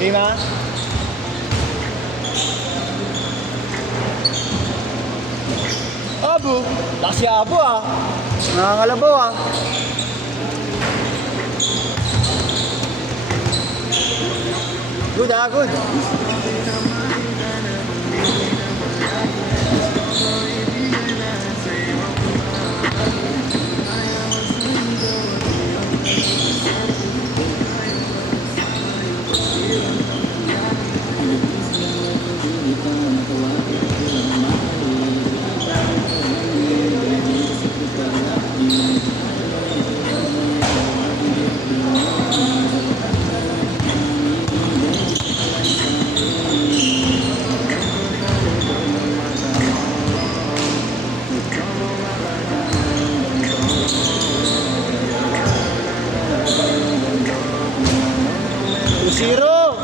Game ha? Abo! Lakas si Abo ah! Nakakalabaw ah! Good ah, good! Zero.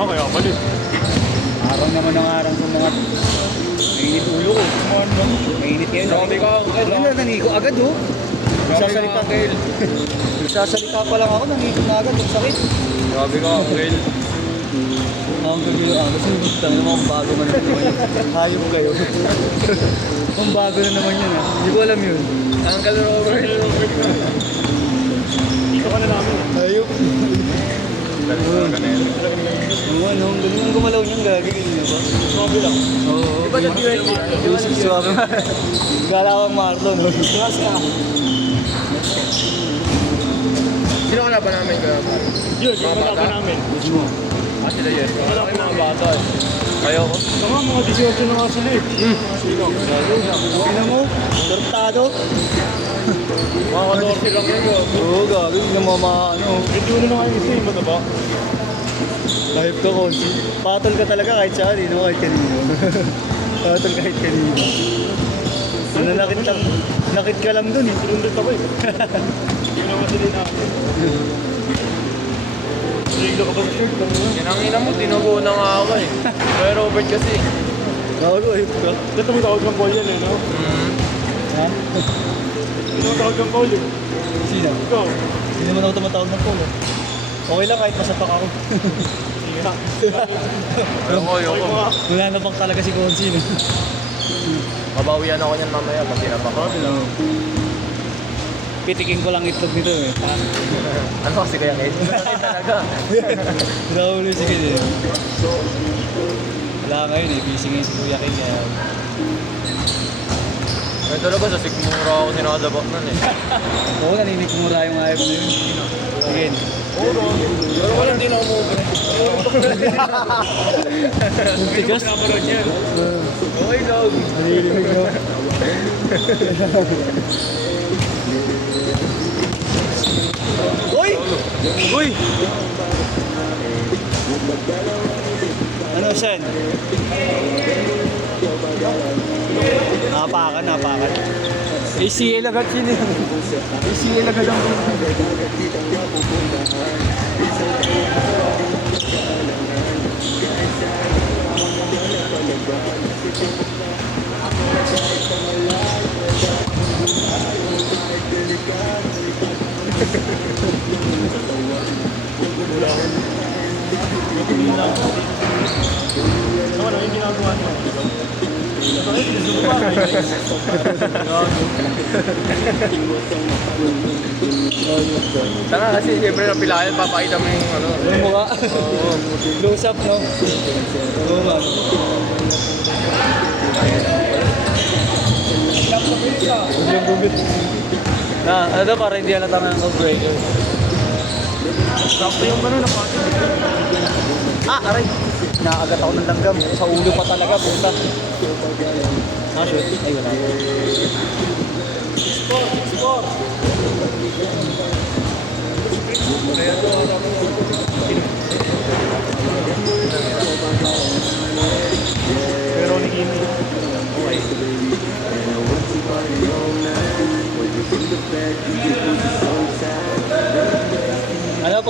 Okay, balik. Araw naman ang araw sa mga mainit ulo ko. Mainit ngayon. Grabe ka, Uncle, Ano na, nangigo agad oh. Nagsasalita. Nagsasalita pa lang ako, nangigo na agad. Ang sakit. Grabe ka, Uncle. Ang gagawin ako. Kasi butang naman kung bago man naman yun. Hayop kayo. Kung bago na naman yun ah. Hindi ko alam yun. Uncle Robert. Dito ka na namin. Hayop. Talaga na yun. Oo, ano, ang galing ang gumalaw niyang gagawin niya ba? Swabe lang. Oo. Di ba nag-USC? Suwabe man. Galawang Marlon. Class ka. Sino ka na ba namin kaya pare? Yun, yung mga bata namin. Mismo. Sila yun. Wala ko mga bata. Kayo ko? Tama, mga 18 na nga sila eh. Sino? Ano mo? Tortado? Mga 14 lang yun. Oo, gagawin niya mga ano. Ito na nga yung isa yung bata ba? Hype ka konsi. Patol ka talaga kahit saan, no? Kahit kanino. Patol kahit kanino. Ano, nakit ka lang dun eh. Sinundot ako eh. Yun naman sila natin. Reglo ka ba sa shirt? Kinangina mo, tinubo na nga ako eh. Kaya Robert kasi. Bago, hype ka. Dito mo tawag ng call yan eh, no? Ha? Dito mo tawag ng call eh. Sino? Ikaw. Hindi naman ako tumatawag ng polo. Okay lang kahit masapak ako. Sige na. Ayoko. Wala na bang talaga si Konsi, no? Mabawian ako niyan mamaya pag tinapaka. Pitikin ko lang itlog nito eh. Ano kasi kaya ngayon? Bakit talaga? Naulo si Kid eh. Wala ngayon eh, busy ngayon si Kuya King kaya... Ngayon talaga sa sigmura ako sinasabak nun eh. Oo, naninikmura yung hype na yun. Again. Pero walang din ako mo. Tigas? Naparod yan. Okay dog. Naninig mo. Uy! Uy! Ano, Sen? Napakan. ACL agad yun eh. ACL agad ang Ano yung ginagawa niyo? Bakit gusto mo ba? Tanga kasi siyempre napilayan, papakita mo yung ano. yung mukha. Oo. Close up, no? Oo nga. Yung gubit. Ano para hindi halata ng breaker. Sakto yung ano, napatid. Aray! Nakagat ako ng langgam. Sa ulo pa talaga, punta. Shoot. Ay, wala. Sport! Pero ni Kimi. Okay.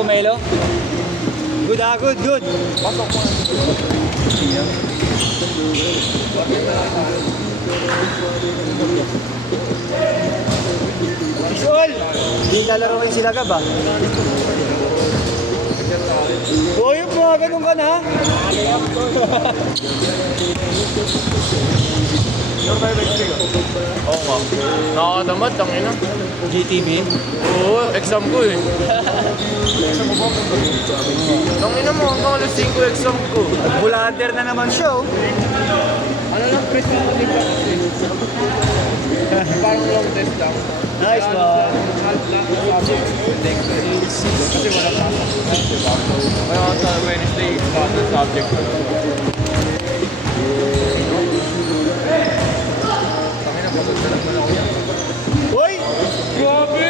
Pomelo? Good good. Pasok mo. Sol! Hindi lalaro rin sila ka ba? Uy, mga ganun ka na. Oo nga. Nakakatamad, tangina. GTV? Oo, exam ko eh. Tangina mo, hanggang alas 5 exam ko. Bulander na naman siya oh. Ano lang, press mo ko din ba kasi? Parang long test lang. Nice one. Half lang ang subject. Kasi wala pa. Diba? Kaya sa Wednesday, lahat ng subject ko. Tangina, pasod na lang ako yan. Uy! Grabe!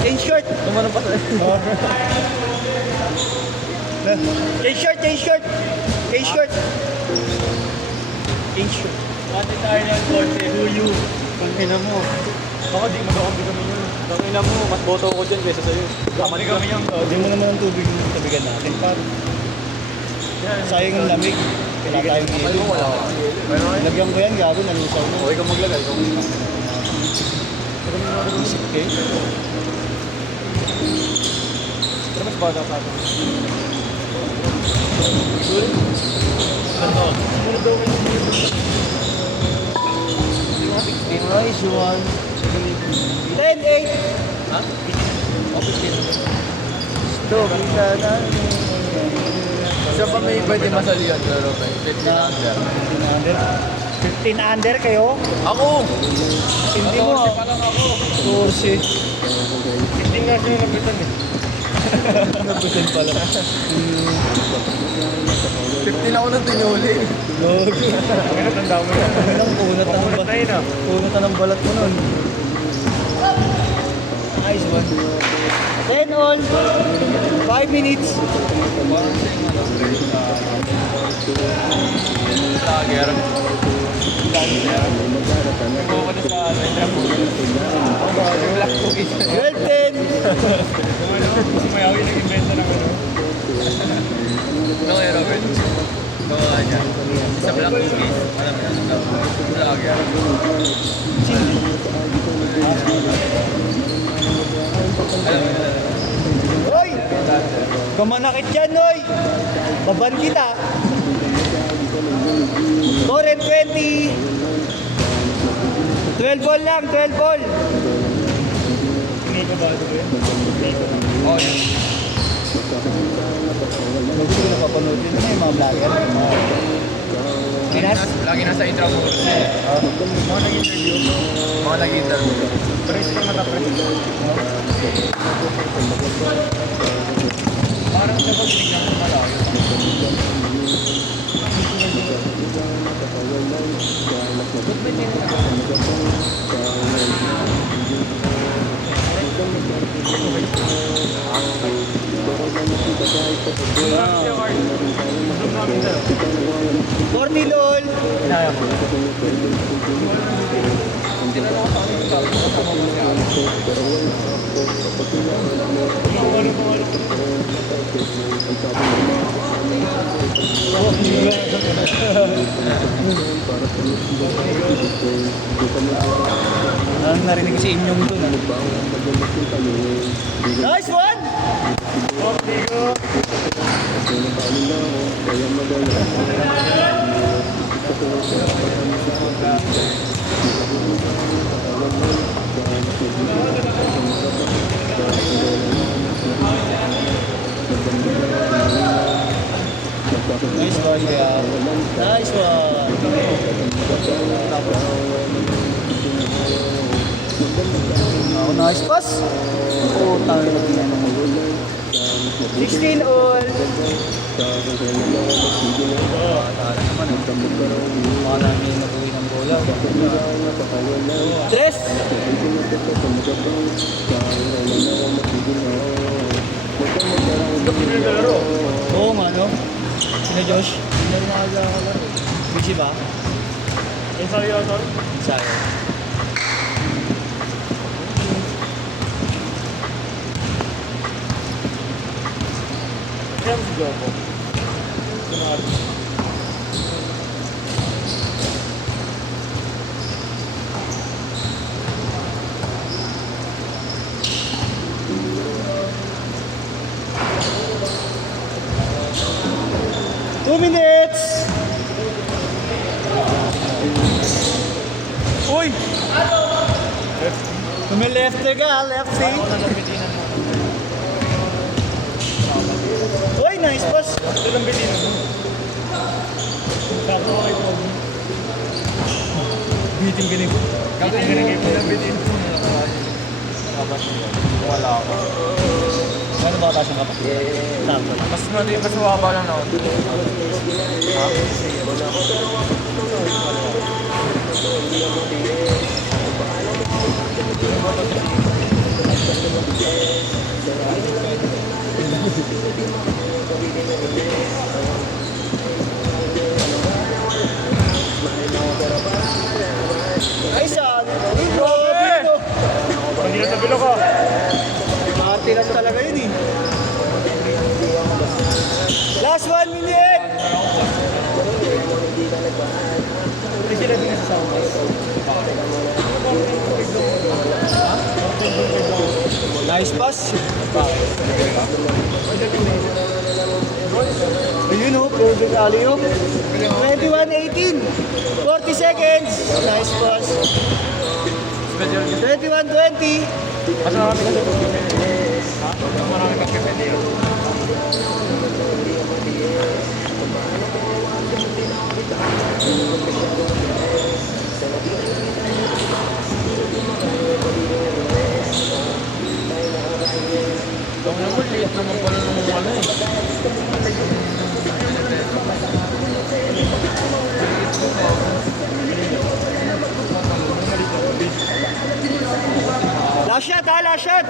Change short! Tumanong pa sa... Change short! Pati tayo ng kotse, who you? Pangina mo. Baka di magkakambi kami yun. Pangina mo, mas boto ko dyan kaysa sa'yo. Kamali kami yun. Di mo naman ang tubig yung tabigan natin, par. Sayang yung lamig. Wala tayong Ay, ilog. wala. Lagyan ko yan, gago, nalusaw na. Okay ka maglagay. Isip eh. Pero mas bata sa atin. Nice one. 10-8. Ha? Okay, Stop, kita na. siya pa may pwede masalihan pero may 15 under. 15 under kayo? Ako! Hindi mo. Kasi pa lang ako. 14. 15 nga siya yung napitan eh. Napitan pala. 15 ako nang tinuli. Logi. Ang ina, tanda mo yan. Anong punat ang Punat na yun ah. punat ng balat mo nun. Nice one. 10 all. 5 minutes. Parang siya yung ano, lager. Lager. Nagkuha ko na sa yung black cookies. 12-10. Si Mayawi nag-inventa ng ano. Ano kaya Robert? Gawa niya. Sa black cookies. Alam mo yun? Lager. Alam mo yun? Hoy! Kamanakit yan, hoy! Baban kita. Score 20. 12 ball lang, 12 ball. Hindi ka ba ito yun? Oo, yun. Gusto ko napapanood yun. Ano yung mga vlogger? Pinas? Lagi nasa intro mo. Mga nag-interview. Mga nag-interview. Press ka mata-press. Parang sa pag-tignan mo malayo. Ba't may Corny lol. Kinaya ko. Tinanong ko sa akin yung sabi ko kasama mo siya. Ang narinig si Inyong dun. Nice one! Nice one, kaya. Nice one. Ako nice pass. Oh, tayo na ginano mo. 16 all. Tara naman eh. Baka namin nabuhi ng bola. Tres! Oo nga no. Sino Josh? Hindi na nakakalaro. Busy ba? Yung sa'yo, Sol? Sayang. Kaya mo si Jobo. 2 minutes! Uy! May lefty ka, lefty. Uy, nice pass. Ito lang bitin mo. Sabi ko kay Jobo. Beating ganito. Bitin ka na kayo. Ito lang bitin mo. Wala ako. Ano ba taas ng kapas? Sakto. Mas mababa lang na ako. Ha? Ay, sabi ko. Uy, grabe no. Hindi na tabilo ko. Arte lang talaga yun eh. Last 1 minute! Hindi sila din sa Saumas. Nice pass. Ayun o, perfect alley o. 21-18. 40 seconds. Nice pass. 21-20. Mas marami kasi ha? Mas marami kasi pwede yun. Ang naman, liit naman pala nung ano eh. Last shot ha, last shot.